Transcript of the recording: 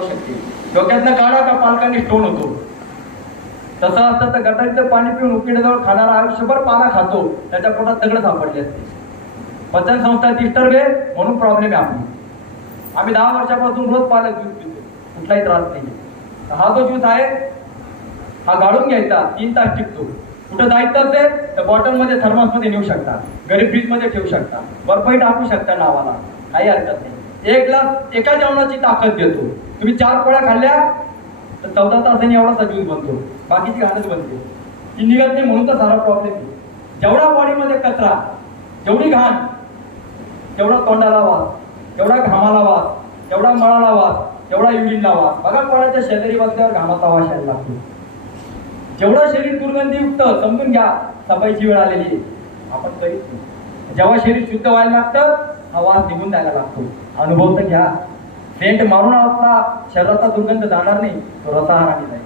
लागू शकते. डोक्यातनं काढा का पालकांनी स्टोन होतो. तसं असतं तर गटारीचं पाणी पिऊन उकिड्याजवळ खाणारा आयुष्यभर पाला खातो, त्याच्या पोटात सगळं सापडले असते. पचन संस्था डिस्टर्ब आहे म्हणून प्रॉब्लेम आहे आपली. आम्ही 10 वर्षापासून रोज पाला ज्यूस पितो, कुठलाही त्रास नाही. हा जो ज्यूस आहे हा गाळून घ्यायचा, 3 तास टिकतो. कुठं जायचं असेल तर बॉटलमध्ये थर्मसमध्ये नेऊ शकता, घरी फ्रीजमध्ये ठेवू शकता, बर्फही टाकू शकता नावाला, काही हरकत नाही. 1 ग्लास एका जेवणाची ताकद देतो. तुम्ही 4 पोळ्या खाल्ल्या तर 14 तासांनी एवढासा ज्यूस बनतो, बाकीची घाणच बनते. ती निघत नाही म्हणून तर सारा प्रॉब्लेम आहे. जेवढा बॉडीमध्ये कचरा, जेवढी घाण, तेवढा तोंडाला वास, तेवढा घामाला वास, तेवढा मळाला वास, तेवढा युरिनला वास. बघा कोणाच्या शेजारी बसल्यावर घामाचा वास यायला लागतो. जेवढं शरीर दुर्गंधीयुक्त समजून घ्या सफाईची वेळ आलेली आहे. आपण करीत नाही. जेव्हा शरीर शुद्ध व्हायला लागतं हा वास निघून जायला लागतो. अनुभव तर घ्या. सेंट मारून आपला शरीराचा दुर्गंध जाणार नाही, तो रसाहाराने जाईल.